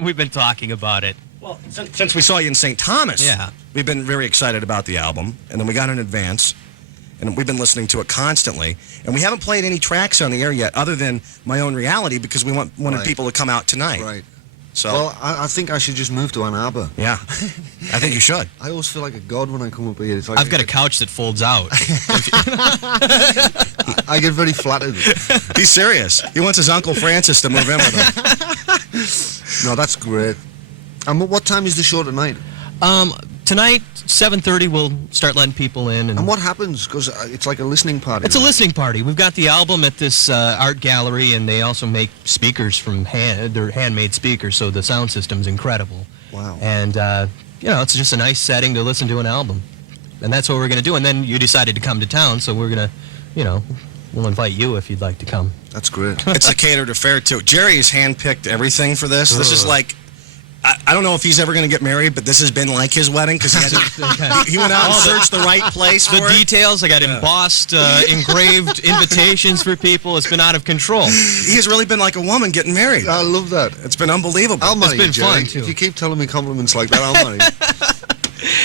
we've been talking about it. Well, since we saw you in St. Thomas, Yeah. we've been very excited about the album, and then we got an advance, and we've been listening to it constantly, and we haven't played any tracks on the air yet other than My Own Reality because we wanted people to come out tonight. Right. So, well, I think I should just move to Ann Arbor. Yeah, I think you should. I always feel like a god when I come up here. It's like I've got a couch that folds out. I get very flattered. He's serious. He wants his Uncle Francis to move in with him. No, that's great. And what time is the show tonight? Tonight, 7:30, we'll start letting people in. And what happens? Because it's like a listening party. It's a listening party. We've got the album at this art gallery, and they also make speakers from they're handmade speakers, so the sound system's incredible. Wow. And, it's just a nice setting to listen to an album. And that's what we're going to do. And then you decided to come to town, so we're going to, we'll invite you if you'd like to come. That's great. It's a catered affair, too. Jerry has handpicked everything for this. This is like... I don't know if he's ever going to get married, but this has been like his wedding because he went out and searched the right place for the details. I got embossed, engraved invitations for people. It's been out of control. He has really been like a woman getting married. I love that. It's been unbelievable. I'll marry It's been you, Jerry. fun, too. If you keep telling me compliments like that, I'll marry you.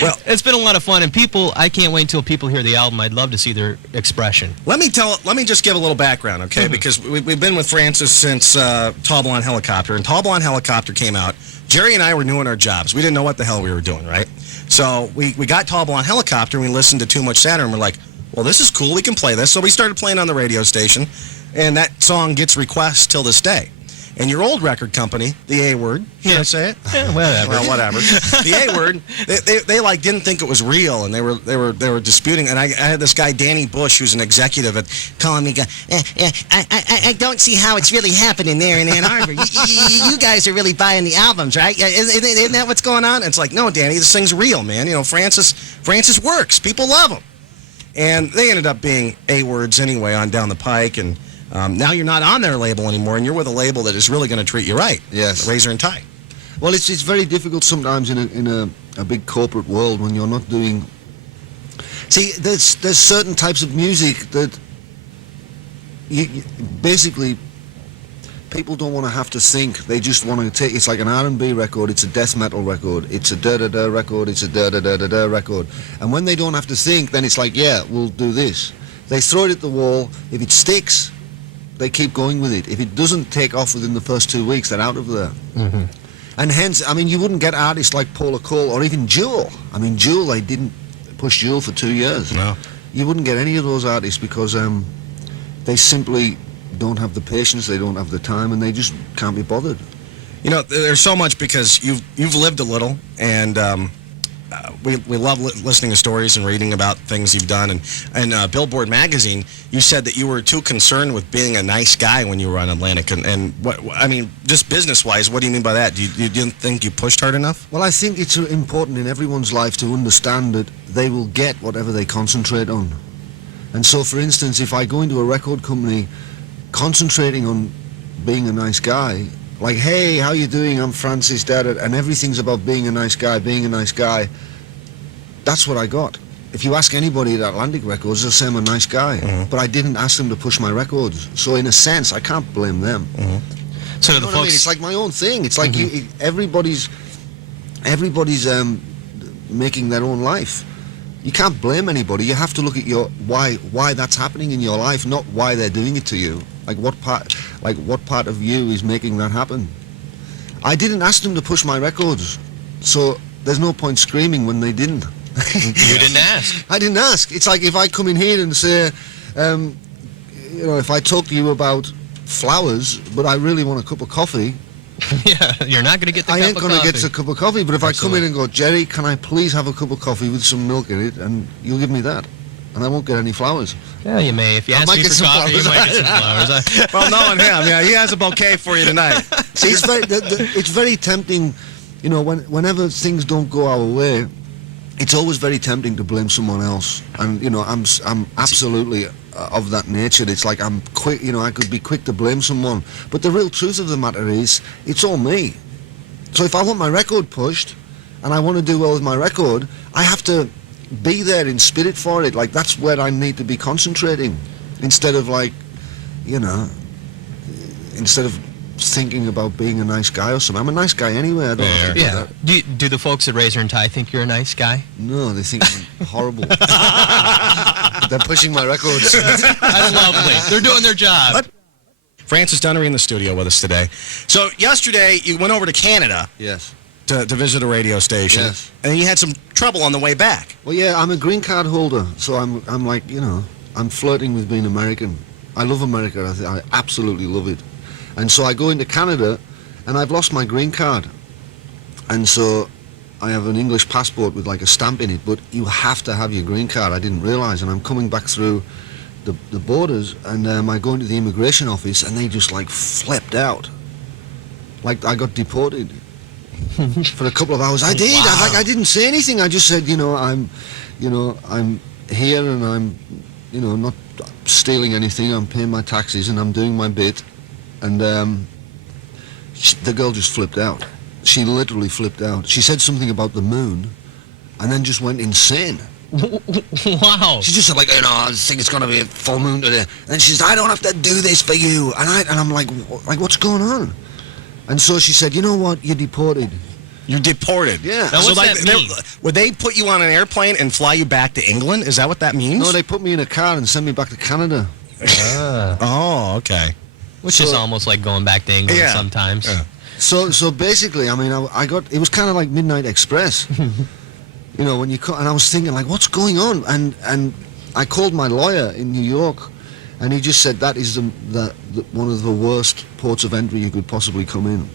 Well, it's been a lot of fun, and I can't wait until people hear the album. I'd love to see their expression. Let me just give a little background, okay? Because we've been with Francis since Tall Blonde Helicopter, and Tall Blonde Helicopter came out. Jerry and I were new in our jobs. We didn't know what the hell we were doing, right? So we got Tall Blonde Helicopter, and we listened to Too Much Saturn, and we're like, well, this is cool. We can play this. So we started playing on the radio station, and that song gets requests till this day. And your old record company, the A Word, can I say it? Yeah, whatever. Well, whatever. The A Word, they like didn't think it was real, and they were disputing. And I had this guy Danny Bush, who's an executive, at calling me, I don't see how it's really happening there in Ann Arbor. You guys are really buying the albums, right? Isn't that what's going on? And it's like, no, Danny, this thing's real, man. Francis works. People love him. And they ended up being A Words anyway on down the pike, and. Now you're not on their label anymore, and you're with a label that is really going to treat you right. Yes. Razor and Tie. Well, it's very difficult sometimes in a big corporate world when you're not doing... See, there's certain types of music that basically people don't want to have to think. They just want to take... It's like an R&B record, it's a death metal record, it's a da-da-da record, it's a da-da-da-da-da record. And when they don't have to think, then it's like, yeah, we'll do this. They throw it at the wall. If it sticks... They keep going with it. If it doesn't take off within the first 2 weeks, they're out of there. Mm-hmm. And hence, I mean, you wouldn't get artists like Paula Cole or even Jewel. I mean, Jewel, they didn't push Jewel for 2 years. No. You wouldn't get any of those artists because they simply don't have the patience, they don't have the time, and they just can't be bothered. There's so much because you've lived a little, and we love listening to stories and reading about things you've done. And Billboard magazine, you said that you were too concerned with being a nice guy when you were on Atlantic. And just business-wise, what do you mean by that? Do you didn't think you pushed hard enough? Well, I think it's important in everyone's life to understand that they will get whatever they concentrate on. And so, for instance, if I go into a record company concentrating on being a nice guy, like, hey, how you doing? I'm Francis, and everything's about being a nice guy, that's what I got. If you ask anybody at Atlantic Records, they'll say I'm a nice guy. Mm-hmm. But I didn't ask them to push my records. So in a sense, I can't blame them. Mm-hmm. So you know what I mean? It's like my own thing. It's like mm-hmm. everybody's making their own life. You can't blame anybody. You have to look at why that's happening in your life, not why they're doing it to you. What part of you is making that happen? I didn't ask them to push my records, so there's no point screaming when they didn't. You didn't ask. I didn't ask. It's like if I come in here and say, if I talk to you about flowers, but I really want a cup of coffee. Yeah, you're not going to get the cup of coffee. I ain't going to get a cup of coffee, but if I come in and go, Jerry, can I please have a cup of coffee with some milk in it, and you'll give me that. And I won't get any flowers. Yeah, you may. If you ask me for coffee, you might get some flowers. Well, knowing him, yeah, he has a bouquet for you tonight. See, it's very tempting, whenever things don't go our way, it's always very tempting to blame someone else. And, I'm absolutely of that nature. It's like I'm quick, I could be quick to blame someone. But the real truth of the matter is, it's all me. So if I want my record pushed, and I want to do well with my record, I have to be there in spirit for it. Like, that's where I need to be concentrating. Instead of, instead of thinking about being a nice guy or something. I'm a nice guy anyway. I don't have to do Yeah. that. Do the folks at Razor and Tie think you're a nice guy? No, they think I'm horrible. They're pushing my records. That's lovely. They're doing their job. Francis Dunnery in the studio with us today. So yesterday you went over to Canada Yes. to visit a radio station, Yes. and you had some trouble on the way back. Well, yeah, I'm a green card holder, so I'm like, you know, I'm flirting with being American. I love America. I absolutely love it. And so I go into Canada, and I've lost my green card. And so I have an English passport with like a stamp in it, but you have to have your green card. I didn't realize, and I'm coming back through the borders, and I go into the immigration office, and they just like flipped out. Like I got deported for a couple of hours. I did. Wow. I didn't say anything. I just said, I'm here, and I'm, not stealing anything. I'm paying my taxes, and I'm doing my bit. And the girl just flipped out. She literally flipped out. She said something about the moon, and then just went insane. Wow. She just said, like, I think it's going to be a full moon today. And she said, I don't have to do this for you. And I'm like, what's going on? And so she said, you know what? You're deported. You're deported. Yeah. Now, what's that mean? Would they put you on an airplane and fly you back to England? Is that what that means? No, they put me in a car and sent me back to Canada. Oh, okay. Which is almost like going back to England Yeah. sometimes. Yeah. So basically, I mean, it was kind of like Midnight Express. When you and I was thinking, like, what's going on? And I called my lawyer in New York, and he just said that is the one of the worst ports of entry you could possibly come in.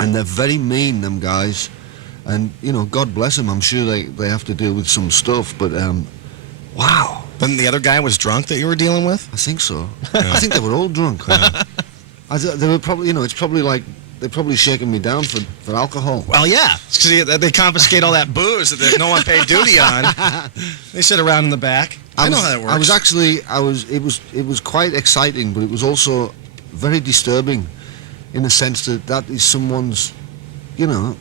And they're very mean, them guys. And, God bless them. I'm sure they have to deal with some stuff. But, wow. Then the other guy was drunk that you were dealing with? I think so. I think they were all drunk. They were probably, it's probably like, they're probably shaking me down for alcohol. Well, yeah. It's 'cause they confiscate all that booze that no one paid duty on. They sit around in the back. I know how that works. It was quite exciting, but it was also very disturbing in the sense that is someone's, I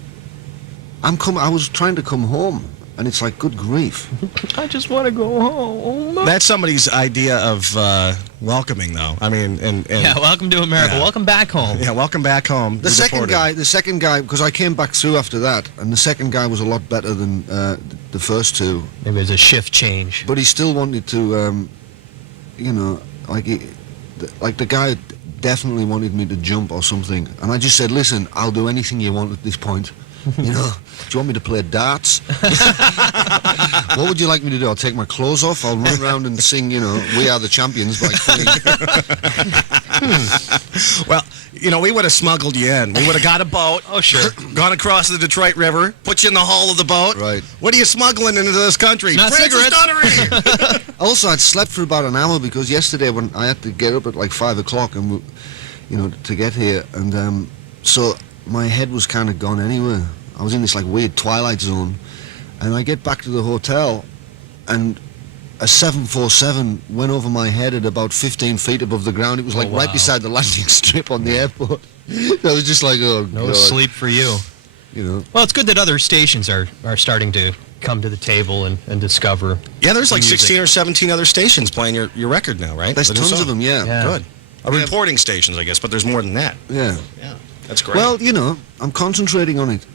was trying to come home, and it's like, good grief. I just want to go home. That's somebody's idea of welcoming, though. I mean, and Yeah, welcome to America. Yeah. Welcome back home. yeah, welcome back home. The second guy, because I came back through after that, and the second guy was a lot better than the first two. Maybe there's a shift change. But he still wanted to, like the guy definitely wanted me to jump or something. And I just said, listen, I'll do anything you want at this point. Do you want me to play darts? What would you like me to do? I'll take my clothes off. I'll run around and sing, We Are the Champions by Queen. Well, we would have smuggled you in. We would have got a boat. Oh, sure. Gone across the Detroit River, put you in the hull of the boat. Right. What are you smuggling into this country? Not Francis cigarettes. Dunnery! Also, I'd slept for about an hour because yesterday when I had to get up at like 5 o'clock and, to get here. And so my head was kind of gone anyway. I was in this like weird twilight zone. And I get back to the hotel and a 747 went over my head at about 15 feet above the ground. It was like right wow. beside the landing strip on the airport. I was just like, oh, No God. sleep for you. Well, it's good that other stations are starting to come to the table and discover. Yeah, there's like music. 16 or 17 other stations playing your record now, right? There's The new tons song. of them, yeah. Yeah. Good. Reporting stations, I guess, but there's more than that. Yeah. Yeah, that's great. Well, I'm concentrating on it.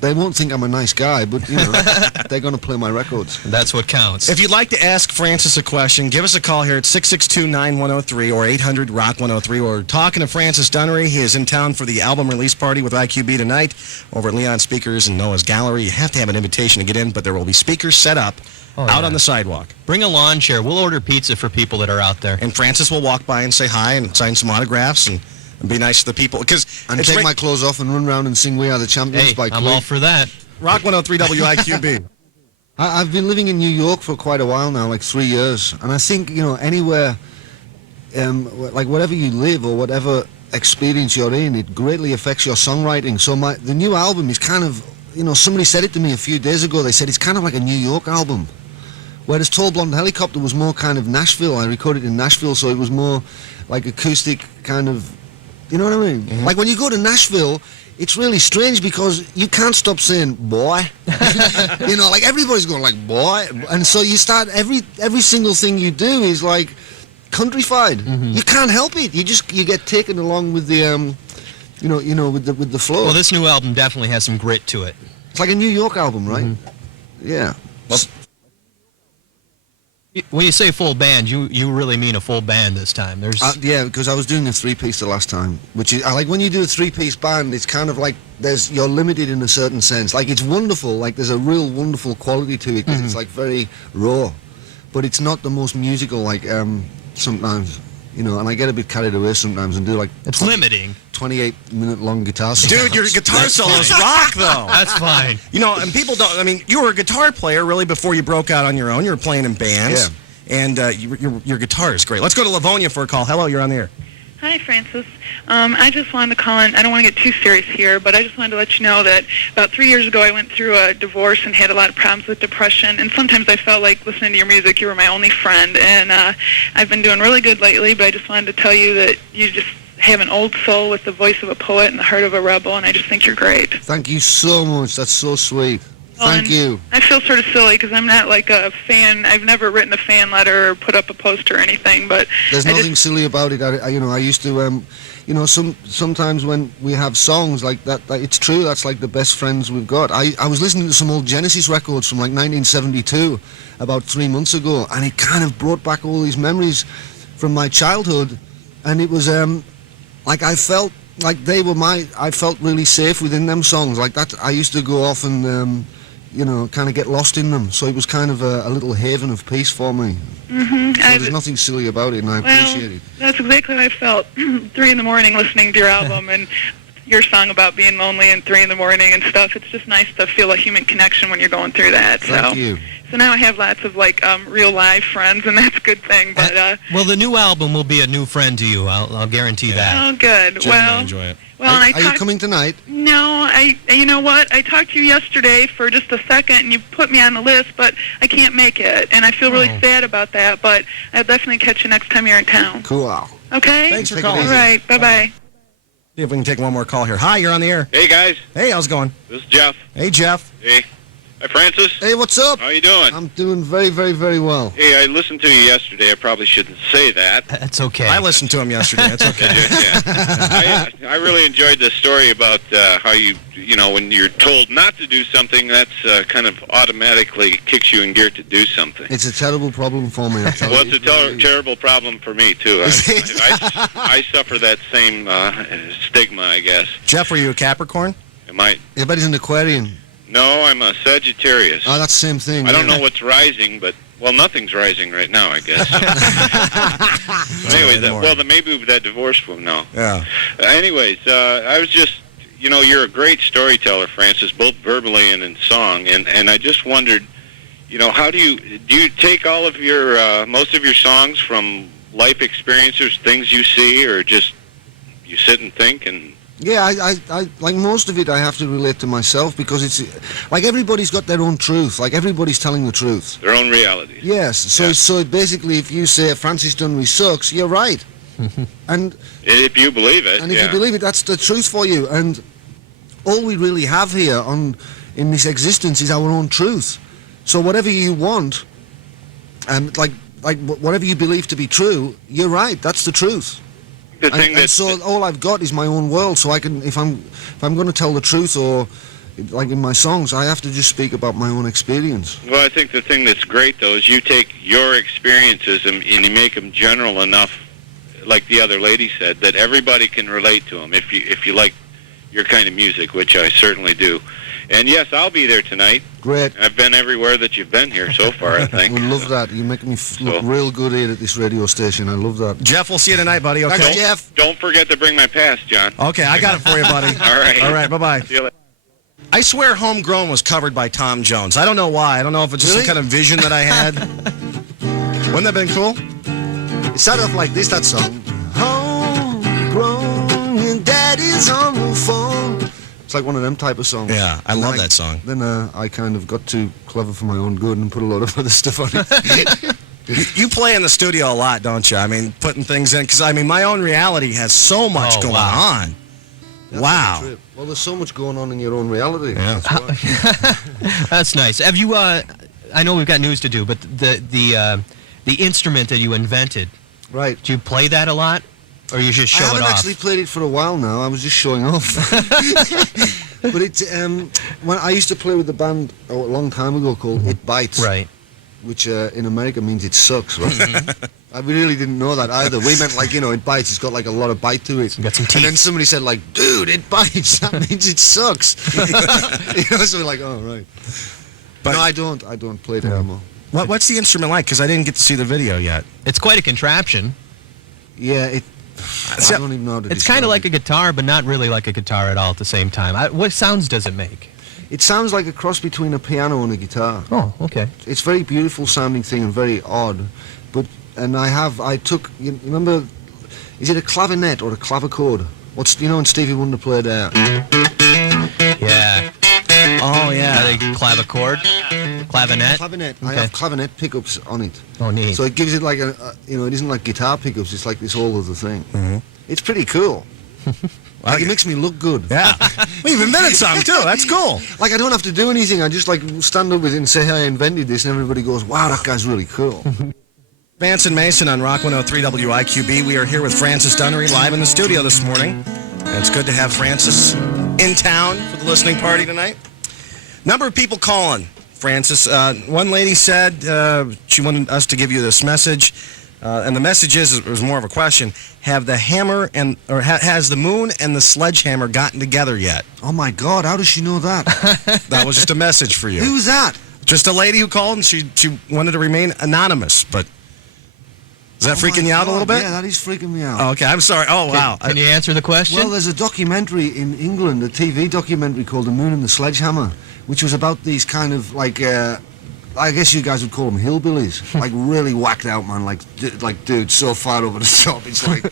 They won't think I'm a nice guy, but, they're going to play my records. That's what counts. if you'd like to ask Francis a question, give us a call here at 662-9103 or 800-ROCK-103. We're talking to Francis Dunnery. He is in town for the album release party with WIQB tonight over at Leon Speakers and Noah's Gallery. You have to have an invitation to get in, but there will be speakers set up out yeah. on the sidewalk. Bring a lawn chair. We'll order pizza for people that are out there. And Francis will walk by and say hi and sign some autographs and be nice to the people. And take my clothes off and run around and sing We Are the Champions Hey, by I'm Queen. all for that. Rock 103 WIQB. I've been living in New York for quite a while now, like 3 years. And I think, anywhere, like wherever you live or whatever experience you're in, it greatly affects your songwriting. So the new album is kind of, somebody said it to me a few days ago. They said it's kind of like a New York album. Whereas Tall Blonde Helicopter was more kind of Nashville. I recorded in Nashville, so it was more like acoustic kind of, you know what I mean? Mm-hmm. Like when you go to Nashville, it's really strange because you can't stop saying boy. Like everybody's going like boy. And so you start, every single thing you do is like countrified. Mm-hmm. You can't help it. You get taken along with the with the flow. Well, this new album definitely has some grit to it. It's like a New York album, right? Yeah. Well, When you say full band, you really mean a full band this time. There's Yeah, because I was doing a three-piece the last time, which is I like when you do a three-piece band. It's kind of like you're limited in a certain sense. Like it's wonderful, like there's a real wonderful quality to it because it's like very raw, but it's not the most musical. Like sometimes, and I get a bit carried away sometimes and do like it's limiting. 28-minute long guitar solos. dude, your guitar solos rock, though. That's fine. And people don't. I mean, you were a guitar player really before you broke out on your own. You were playing in bands, and your guitar is great. Let's go to Livonia for a call. Hello, you're on the air. Hi, Francis. I just wanted to call in. I don't want to get too serious here, but I just wanted to let you know that about 3 years ago I went through a divorce and had a lot of problems with depression, and sometimes I felt like listening to your music, you were my only friend, and I've been doing really good lately, but I just wanted to tell you that you just have an old soul with the voice of a poet and the heart of a rebel, and I just think you're great. Thank you so much. That's so sweet. Thank you. I feel sort of silly because I'm not like a fan. I've never written a fan letter or put up a poster or anything, but there's nothing silly about it. I used to, sometimes when we have songs like that, it's true. That's like the best friends we've got. I was listening to some old Genesis records from like 1972 about 3 months ago, and it kind of brought back all these memories from my childhood, and it was like I felt like they were I felt really safe within them songs like that. I used to go off and kind of get lost in them, so it was kind of a little haven of peace for me. So there's nothing silly about it, and I appreciate it. That's exactly how I felt 3 in the morning listening to your album and your song about being lonely and 3 in the morning and stuff. It's just nice to feel a human connection when you're going through that. Thank you. So now I have lots of real live friends, and that's a good thing. But well, the new album will be a new friend to you. I'll guarantee that. Oh, good. Genuinely enjoy it. Well, are you coming tonight? No, you know what? I talked to you yesterday for just a second, and you put me on the list, but I can't make it, and I feel really sad about that. But I'll definitely catch you next time you're in town. Cool. Okay. Thanks for Take it calling. easy. All right. Bye-bye. See if we can take one more call here. Hi, you're on the air. Hey, guys. Hey, how's it going? This is Jeff. Hey, Jeff. Hey. Hi, Francis. Hey, what's up? How you doing? I'm doing very, very, very well. Hey, I listened to you yesterday. I probably shouldn't say that. That's okay. I listened to him yesterday. That's okay. Yeah. I really enjoyed the story about how when you're told not to do something, that's kind of automatically kicks you in gear to do something. It's a terrible problem for me. Well, it's a terrible problem for me, too. I suffer that same stigma, I guess. Jeff, were you a Capricorn? Am I? Yeah, but he's an Aquarian. No, I'm a Sagittarius. Oh, that's the same thing. I don't know what's rising, but, well, nothing's rising right now, I guess. Anyway, maybe with that divorce will know. Yeah. Anyways, I was just, you're a great storyteller, Francis, both verbally and in song, and I just wondered, how do you take all of your, most of your songs from life experiences, things you see, or just you sit and think and... Yeah, I like most of it I have to relate to myself because it's like everybody's got their own truth. Like everybody's telling the truth. Their own reality. Yes. So basically if you say Francis Dunnery sucks, you're right. And if you believe it. And if you believe it, that's the truth for you. And all we really have here in this existence is our own truth. So whatever you want, and like whatever you believe to be true, you're right. That's the truth. And so all I've got is my own world. So I can, if I'm going to tell the truth, or like in my songs, I have to just speak about my own experience. Well, I think the thing that's great though is you take your experiences and you make them general enough, like the other lady said, that everybody can relate to them. If you like your kind of music, which I certainly do. And yes, I'll be there tonight. Great. I've been everywhere that you've been here so far, I think. We love that. You make me look real good here at this radio station. I love that. Jeff, we'll see you tonight, buddy. Okay. Thanks, Jeff. Don't forget to bring my pass, John. Okay, I got it for you, buddy. All right. All right, bye-bye. See you later. I swear Homegrown was covered by Tom Jones. I don't know why. I don't know if it's just some kind of vision that I had. Wouldn't that have been cool? It started off like this, that song. Homegrown, your daddy's on the phone. It's like one of them type of songs. Yeah, I love that song. Then I kind of got too clever for my own good and put a lot of other stuff on it. You play in the studio a lot, don't you? I mean, putting things in, because I mean, my own reality has so much going on. Wow. Well, there's so much going on in your own reality. Yeah. That's nice. Have you? I know we've got news to do, but the instrument that you invented. Right. Do you play that a lot? Or you just show I it haven't off? actually played it for a while now. I was just showing off. But it's when I used to play with the band a long time ago called It Bites, Right. which in America means it sucks. Right? I really didn't know that either. We meant like, it bites. It's got like a lot of bite to it. Got some teeth. And then somebody said like, dude, it bites. That means it sucks. So we're like, oh right. But no, I don't play it anymore. What's the instrument like? Because I didn't get to see the video yet. It's quite a contraption. Yeah, I don't even know how to It's describe kind of like it. a guitar, but not really like a guitar at all at the same time. What sounds does it make? It sounds like a cross between a piano and a guitar. Oh, okay. It's a very beautiful sounding thing and very odd. I took, you remember, is it a clavinet or a clavichord? When Stevie Wonder played Yeah. Oh, yeah. I think clavichord, clavinet. Clavinet. I Okay. have clavinet pickups on it. Oh, neat. So it gives it like it isn't like guitar pickups, it's like this whole other thing. Mhm. It's pretty cool. Like it makes me look good. Yeah. We even invented some, too. That's cool. Like I don't have to do anything, I just like stand up with it and say, hey, I invented this, and everybody goes, wow, that guy's really cool. Vance and Mason on Rock 103 WIQB. We are here with Francis Dunnery live in the studio this morning. And it's good to have Francis in town for the listening party tonight. Number of people calling, Francis. One lady said she wanted us to give you this message. And the message it was more of a question. Has the moon and the sledgehammer gotten together yet? Oh my God, how does she know that? That was just a message for you. Who's that? Just a lady who called and she wanted to remain anonymous, but is that freaking you out a little bit? Yeah, that is freaking me out. Oh, okay, I'm sorry. Oh, wow. Can you answer the question? Well, there's a documentary in England, a TV documentary called The Moon and the Sledgehammer, which was about these kind of like, I guess you guys would call them hillbillies, like really whacked out, man, like dude, so far over the top. It's like,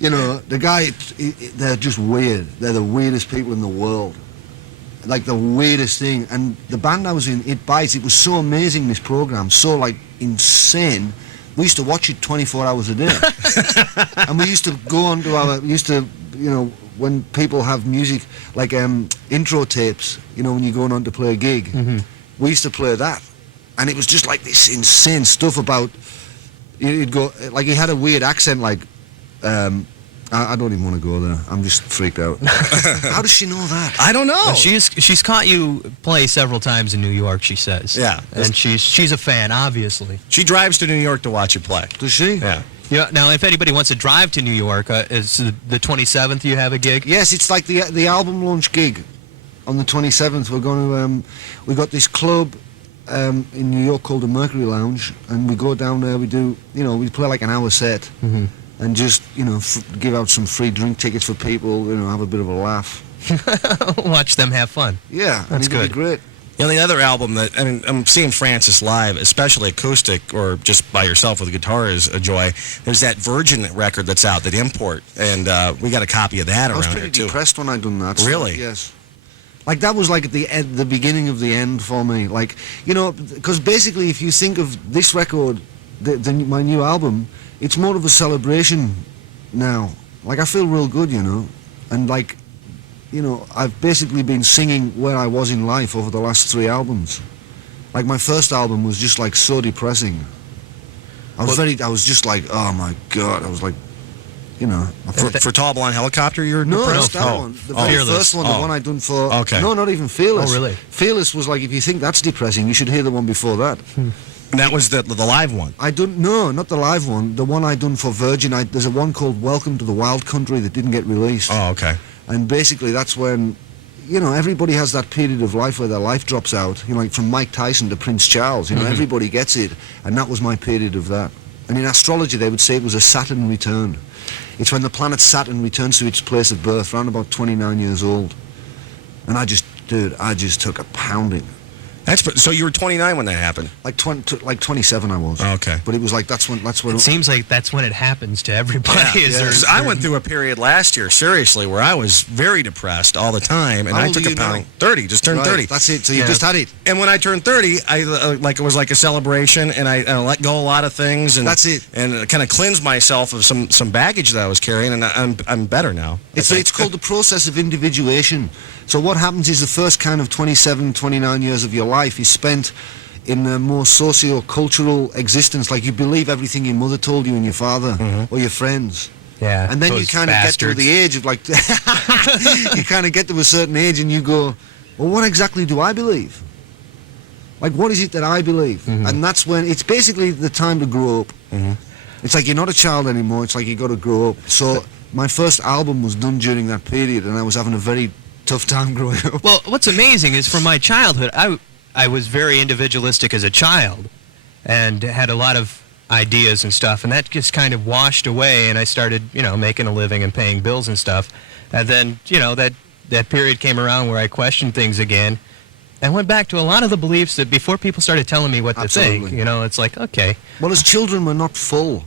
the guy, they're just weird. They're the weirdest people in the world. Like the weirdest thing. And the band I was in, It Bites, it was so amazing, this program, so like insane. We used to watch it 24 hours a day. And we used to go on to when people have music, like intro tapes, when you're going on to play a gig, we used to play that. And it was just like this insane stuff about, he'd go, like he had a weird accent, like, I don't even want to go there. I'm just freaked out. How does she know that? I don't know. Well, she's caught you play several times in New York, she says. Yeah. And she's a fan, obviously. She drives to New York to watch you play. Does she? Yeah. Yeah. Now, if anybody wants to drive to New York, is the 27th you have a gig? Yes, it's like the album launch gig on the 27th. We're going to, we got this club in New York called the Mercury Lounge, and we go down there, we do, we play like an hour set, and just, give out some free drink tickets for people, have a bit of a laugh. Watch them have fun. Yeah, That's and it'd good. be great. The other album that, I'm seeing Francis live, especially acoustic or just by yourself with a guitar, is a joy. There's that Virgin record that's out, that import, and we got a copy of that I was around pretty here, too. depressed when I done that. So, Really? Yes. Like that was like at the beginning of the end for me. Like, because basically if you think of this record, my new album, it's more of a celebration now. Like I feel real good, and like, I've basically been singing where I was in life over the last 3 albums. Like my first album was just like so depressing. I was just like, oh my God, I was like, For Tall Blonde Helicopter, you're No, depressed? that one. The very Fearless. first one, the one I done for... Okay. No, not even Fearless. Oh, really? Fearless was like, if you think that's depressing, you should hear the one before that. And that was the live one. No, not the live one. The one I done for Virgin. There's a one called Welcome to the Wild Country that didn't get released. Oh, okay. And basically that's when, everybody has that period of life where their life drops out. Like from Mike Tyson to Prince Charles. Everybody gets it. And that was my period of that. And in astrology, they would say it was a Saturn return. It's when the planet Saturn returns to its place of birth, around about 29 years old. And I just took a pounding. So you were 29 when that happened? Like 27 I was. Okay. But it was like, that's when... It seems like that's when it happens to everybody. Yeah. 'Cause I went through a period last year, seriously, where I was very depressed all the time, and How I old took are a you pounding. now? 30, just turned 30. That's it, so you just had it. And when I turned 30, it was like a celebration, and I let go a lot of things, and That's it. and kind of cleansed myself of some baggage that I was carrying, and I'm better now. It's called the process of individuation. So what happens is the first kind of 27, 29 years of your life is spent in a more socio-cultural existence. Like you believe everything your mother told you and your father or your friends. Yeah, And then you those kind of get to bastards. the age of like, you kind of get to a certain age and you go, well, what exactly do I believe? Like, what is it that I believe? And that's when it's basically the time to grow up. It's like you're not a child anymore. It's like you got to grow up. So my first album was done during that period, and I was having a very tough time growing up. Well, what's amazing is from my childhood, I was very individualistic as a child and had a lot of ideas and stuff, and that just kind of washed away, and I started, making a living and paying bills and stuff. And then, that period came around where I questioned things again and went back to a lot of the beliefs that before people started telling me what to think, Absolutely. it's like, okay. Well, as children, we're not full.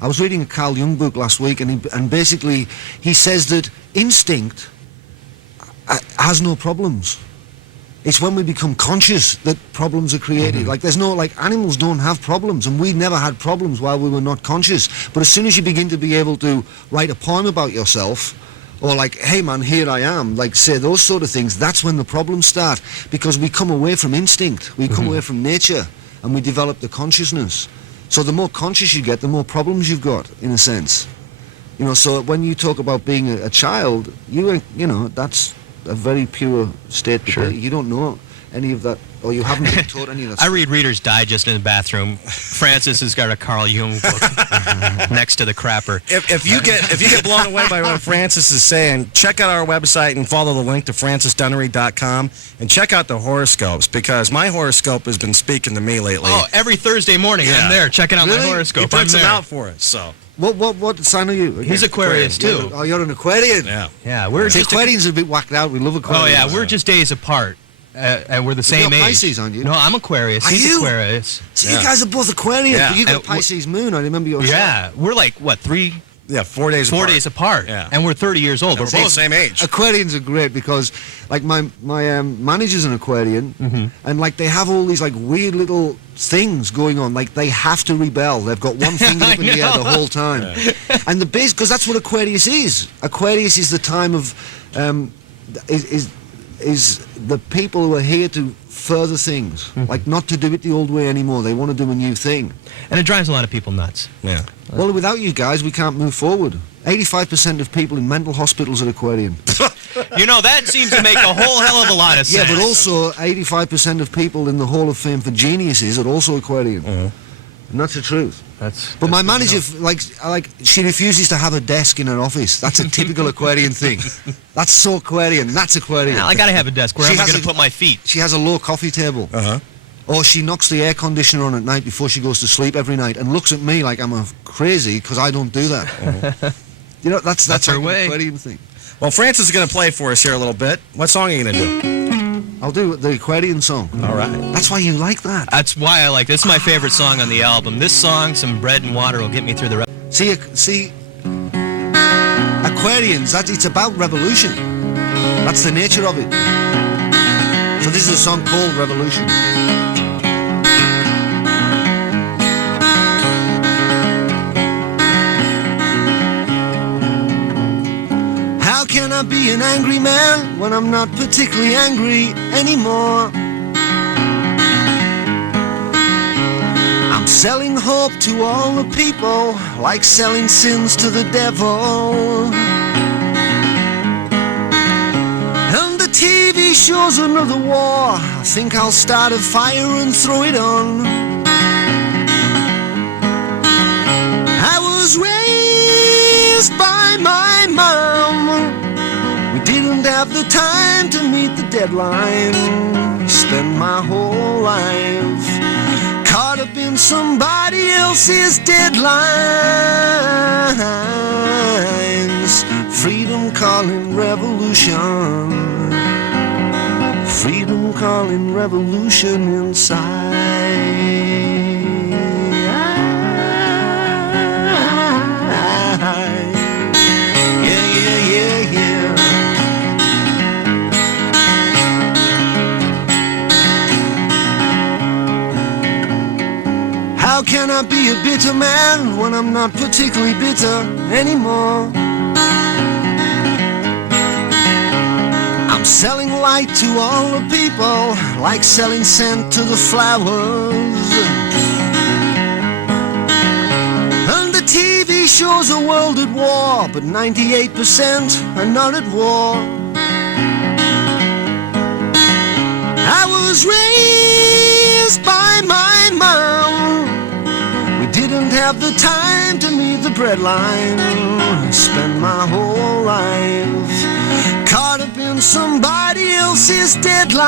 I was reading a Carl Jung book last week, and basically he says that instinct has no problems. It's when we become conscious that problems are created. Like there's no, animals don't have problems, and we never had problems while we were not conscious. But as soon as you begin to be able to write a poem about yourself, or like, hey man, here I am, like say those sort of things, that's when the problems start, because we come away from instinct, we come away from nature, and we develop the consciousness. So the more conscious you get, the more problems you've got, in a sense. So when you talk about being a child, that's a very pure state. Sure. You don't know any of that, or you haven't been taught any of that I stuff. read Reader's Digest in the bathroom. Francis has got a Carl Jung book next to the crapper. If you get blown away by what Francis is saying, check out our website and follow the link to francisdunnery.com and check out the horoscopes, because my horoscope has been speaking to me lately. Oh, every Thursday morning Yeah. I'm there checking out my Really? horoscope. He puts I'm them there. out for us. So What sign are you? He's Aquarius too. Oh, you're an Aquarian? yeah. Yeah, we're See, just Aquarians are a bit whacked out. We love Aquarians. Oh yeah, we're just days apart, and we're the same You're age. Pisces, aren't you? No, I'm Aquarius. Are He's you? Aquarius. So Yeah. you guys are both Aquarians, Yeah. but you got And Pisces moon. I remember your Yeah, we're like what 4 days 4 apart. days apart, Yeah. and we're 30 years old. We're We're both both same age. Aquarians are great because, like, my manager's an Aquarian, and like they have all these like weird little things going on. Like they have to rebel. They've got one finger up in the air the whole time, and the base, because that's what Aquarius is. Aquarius is the time of is the people who are here to further things, like not to do it the old way anymore. They want to do a new thing. and it drives a lot of people nuts. Yeah. Well, without you guys, we can't move forward. 85% of people in mental hospitals are Aquarian. That seems to make a whole hell of a lot of sense. Yeah, but also 85% of people in the Hall of Fame for geniuses are also Aquarian. And that's the truth. But my manager, she refuses to have a desk in her office. That's a typical Aquarian thing. That's so Aquarian. That's Aquarian. I gotta have a desk. Where She am I has gonna a- put my feet? She has a low coffee table. Or she knocks the air conditioner on at night before she goes to sleep every night and looks at me like I'm crazy because I don't do that. That's That's her like way. an Aquarian thing. Well, Francis is going to play for us here a little bit. What song are you going to do? I'll do the Aquarian song. All right. That's why you like that. That's why I like. This is my favorite song on the album. This song, some bread and water, will get me through the rest. See, Aquarians, it's about revolution. That's the nature of it. So this is a song called Revolution. How can I be an angry man when I'm not particularly angry anymore? I'm selling hope to all the people, like selling sins to the devil. And the TV shows another war. I think I'll start a fire and throw it on. I was raised by my mom. We didn't have the time to meet the deadline. Spent my whole life caught up in somebody else's deadlines. Freedom calling revolution. Freedom calling revolution inside. Yeah. How can I be a bitter man when I'm not particularly bitter anymore? I'm selling light to all the people, like selling scent to the flowers. And the TV TV shows a world at war, but 98% are not at war. I was raised by my mom. We didn't have the time to meet the breadline. Spent my whole life caught up in somebody else's deadline.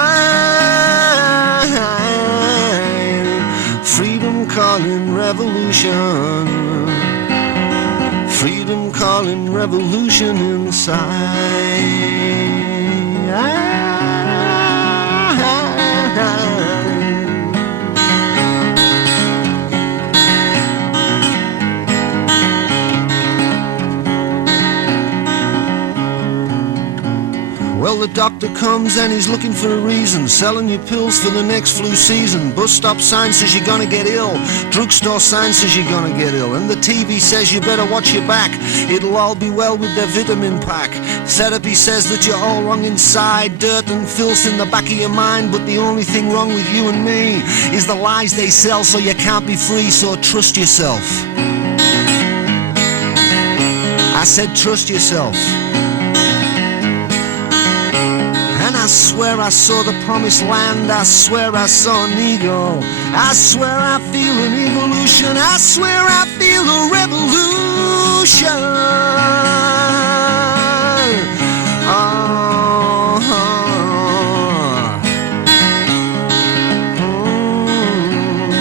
Freedom calling revolution. Freedom calling revolution inside. Well, the doctor comes and he's looking for a reason, selling you pills for the next flu season. Bus stop sign says you're gonna get ill. Drugstore sign says you're gonna get ill. And the TV says you better watch your back. It'll all be well with their vitamin pack. Therapy says that you're all wrong inside. Dirt and filth in the back of your mind. But the only thing wrong with you and me is the lies they sell, so you can't be free. So trust yourself. I said trust yourself. I swear I saw the promised land. I swear I saw an eagle. I swear I feel an evolution. I swear I feel a revolution.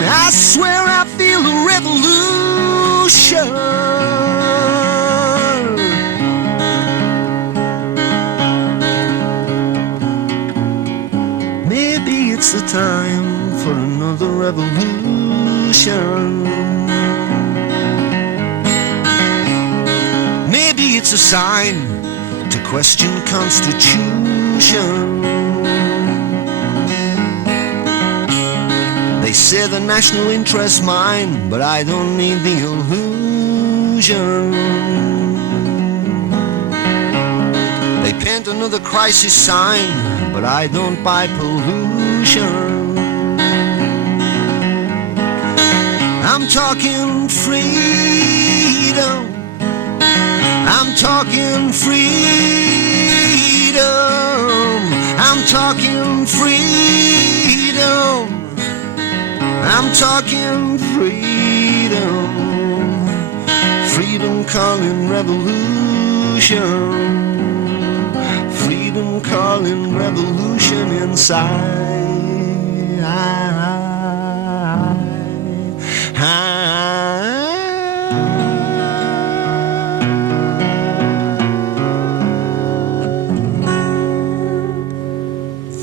I swear I feel a revolution. It's the time for another revolution. Maybe it's a sign to question Constitution. They say the national interest's mine, but I don't need the illusion. They paint another crisis sign, but I don't buy pollution. I'm talking freedom. I'm talking freedom. I'm talking freedom. I'm talking freedom. Freedom calling revolution. Freedom calling revolution inside.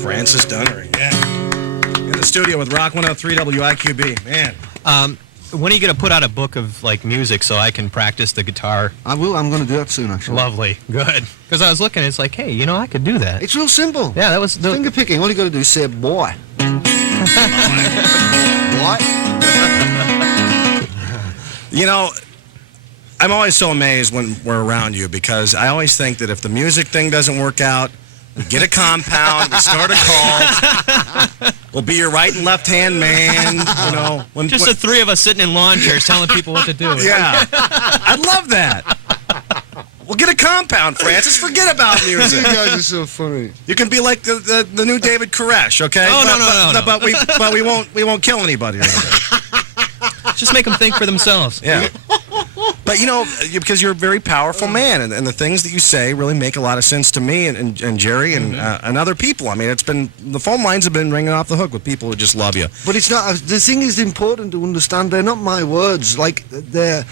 Francis Dunnery, yeah. In the studio with Rock 103 WIQB, man. When are you going to put out a book of like music so I can practice the guitar? I will. I'm going to do that soon, actually. Lovely. Good. Because I was looking, it's like, hey, you know, I could do that. It's real simple. Yeah, that was... Finger picking. All you got to do is say, boy. What? You know, I'm always so amazed when we're around you because I always think that if the music thing doesn't work out, we get a compound, we start a cult, we'll be your right and left hand man, you know. Just the three of us sitting in lawn chairs telling people what to do. Yeah, I'd love that. We'll get a compound, Francis. Forget about music. You guys are so funny. You can be like the new David Koresh, okay? Oh, no. But we won't kill anybody. Just make them think for themselves. Yeah. But, you know, because you're a very powerful man, and the things that you say really make a lot of sense to me and Jerry and other people. I mean, it's been, the phone lines have been ringing off the hook with people who just love you. But it's not, the thing is important to understand, they're not my words. Like, they're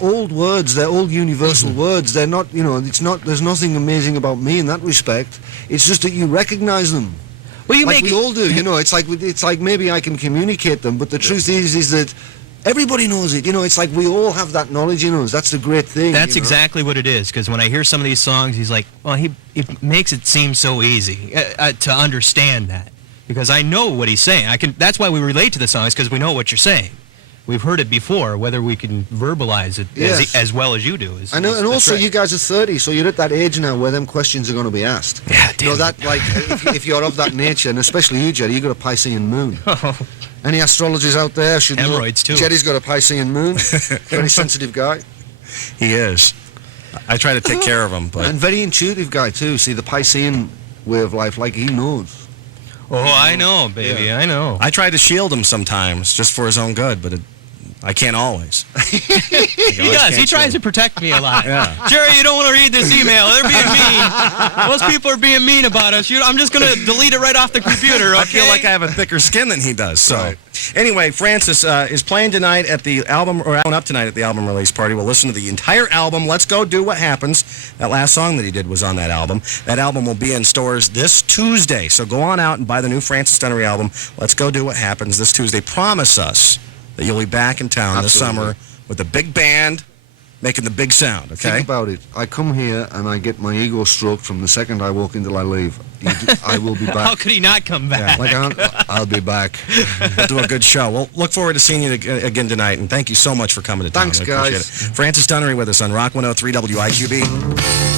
old words, they're old universal words. They're not, you know, it's not, there's nothing amazing about me in that respect. It's just that you recognize them. Well, like we all do, you know, it's like maybe I can communicate them, but the truth is that everybody knows it. You know, it's like we all have that knowledge in us. That's the great thing. That's exactly what it is. Because when I hear some of these songs, he's like, well, he makes it seem so easy to understand that. Because I know what he's saying. That's why we relate to the songs, because we know what you're saying. We've heard it before. Whether we can verbalize it as well as you do. I know, and also you guys are 30, so you're at that age now where them questions are going to be asked. Yeah, you know that, like, if you're of that nature, and especially you, Jerry, you got a Piscean moon. Any astrologers out there should know? Hemorrhoids too. Jerry's got a Piscean moon. Very sensitive guy. He is. I try to take care of him, but And very intuitive guy too. See the Piscean way of life, like he knows. Oh, I know, baby. Yeah. I know. I try to shield him sometimes just for his own good, but I can't always. He does. He tries to protect me a lot. Yeah. Jerry, you don't want to read this email. They're being mean. Most people are being mean about us. I'm just going to delete it right off the computer, okay? I feel like I have a thicker skin than he does. So, Right. Anyway, Francis is playing tonight at the album, or out tonight at the album release party. We'll listen to the entire album. Let's Go Do What Happens. That last song that he did was on that album. That album will be in stores this Tuesday. So go on out and buy the new Francis Dunnery album. Let's Go Do What Happens this Tuesday. Promise us that you'll be back in town this Absolutely. summer with a big band making the big sound, okay? Think about it. I come here and I get my ego stroked from the second I walk in till I leave. I will be How back. could he not come back? Like I'll be back. We'll do a good show. We'll look forward to seeing you again tonight, and thank you so much for coming to town. Thanks, I appreciate guys. it. Francis Dunnery with us on Rock 103 WIQB.